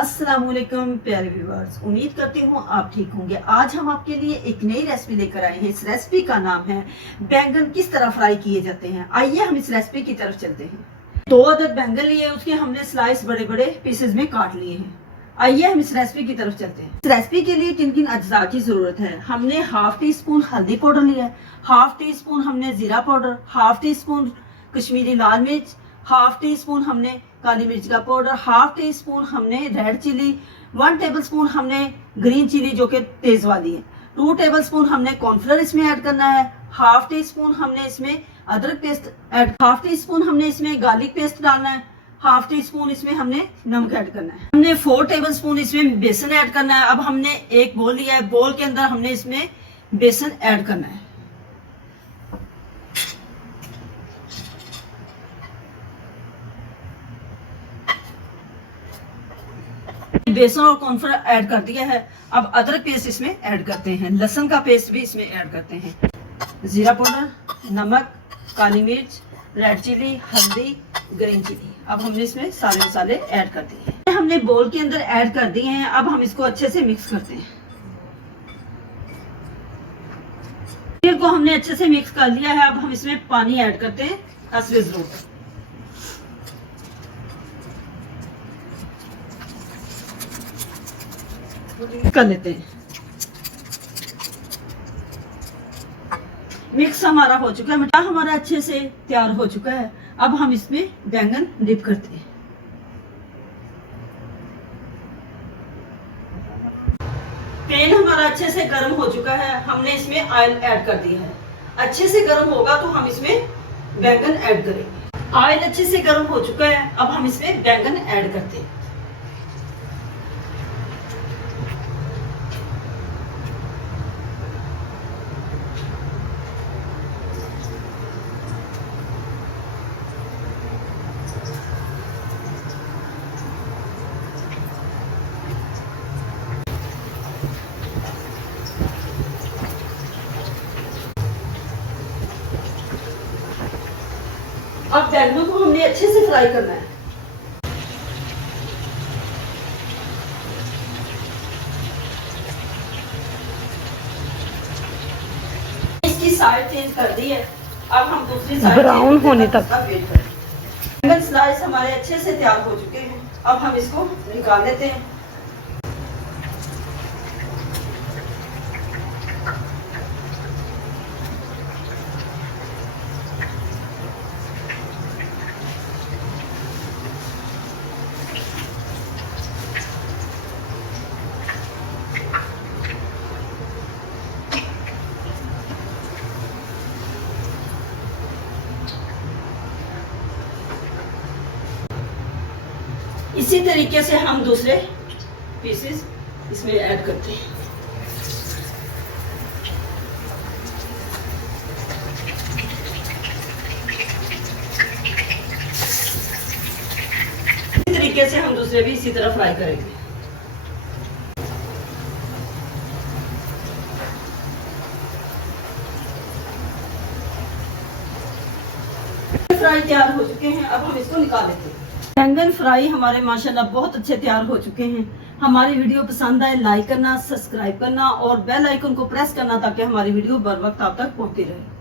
अस्सलामुअलैकुम प्यारे व्यूअर्स, उम्मीद करती हूँ आप ठीक होंगे। आज हम आपके लिए एक नई रेसिपी लेकर आए हैं। इस रेसिपी का नाम है बैंगन किस तरह फ्राई किए जाते हैं। आइए हम इस रेसिपी की तरफ चलते हैं। 2 अदद बैंगन लिए, उसके हमने स्लाइस बड़े बड़े पीसेज में काट लिए हैं। आइए हम इस रेसिपी की तरफ चलते हैं। इस रेसिपी के लिए किन किन अज्जा की जरूरत है। हमने हाफ टी स्पून हल्दी पाउडर लिया है, हाफ टी स्पून हमने जीरा powder, half teaspoon Kashmiri लाल मिर्च, हाफ टी स्पून हमने काली मिर्च का पाउडर, हाफ टी स्पून हमने रेड चिली, 1 टेबल स्पून हमने ग्रीन चिली जो कि तेज वाली है, 2 टेबल स्पून हमने कॉर्नफ्लोर इसमें ऐड करना है, हाफ टी स्पून हमने इसमें अदरक paste add, half teaspoon हमने इसमें गार्लिक पेस्ट डालना है, हाफ टी स्पून इसमें हमने नमक ऐड करना है। हमने 4 टेबल स्पून इसमें बेसन ऐड करना है। अब हमने एक बोल लिया है, बोल के अंदर हमने इसमें बेसन ऐड करना है। बेसन और कॉर्नफ्लोर ऐड कर दिया है। अब अदरक पेस्ट इसमें ऐड करते हैं, लहसुन का पेस्ट भी इसमें ऐड करते हैं, जीरा पाउडर, नमक, काली मिर्च, रेड चिली, हल्दी, ग्रीन चिली। अब हमने इसमें सारे मसाले ऐड कर दिए हैं। हमने बोल के अंदर ऐड कर दिए हैं। अब हम इसको अच्छे से मिक्स करते हैं। फिर को हमने अच्छे से मिक्स कर लिया है। अब हम इसमें पानी ऐड करते हैं हस्बे ज़रूरत। कर लेते हैं। मिक्स हमारा हो चुका है, मटा हमारा अच्छे से तैयार हो चुका है। अब हम इसमें बैंगन डिप करते हैं। पैन हमारा अच्छे से गर्म हो चुका है। हमने इसमें ऑयल ऐड कर दिया है। अच्छे से गर्म होगा तो हम इसमें बैंगन ऐड करेंगे। ऑयल अच्छे से गर्म हो चुका है। अब हम इसमें बैंगन ऐड करते हैं। अब बैंगनों को हमने अच्छे से फ्राई करना है। इसकी साइड चेंज कर दी है। अब हम दूसरी साइड ब्राउन होने तक वेट करें। बैंगन स्लाइस हमारे अच्छे से तैयार हो चुके हैं। अब हम इसको निकाल लेते हैं। इसी तरीके से हम दूसरे पीसेस इसमें ऐड करते हैं। इसी तरीके से हम दूसरे भी इसी तरह फ्राई करेंगे। फ्राई तैयार हो चुके हैं। अब हम इसको निकाल लेते हैं। बैंगन फ्राई हमारे माशाल्लाह बहुत अच्छे तैयार हो चुके हैं। हमारी वीडियो पसंद आए लाइक करना, सब्सक्राइब करना और बेल आइकन को प्रेस करना ताकि हमारी वीडियो बर वक्त आप तक पहुंचती रहे।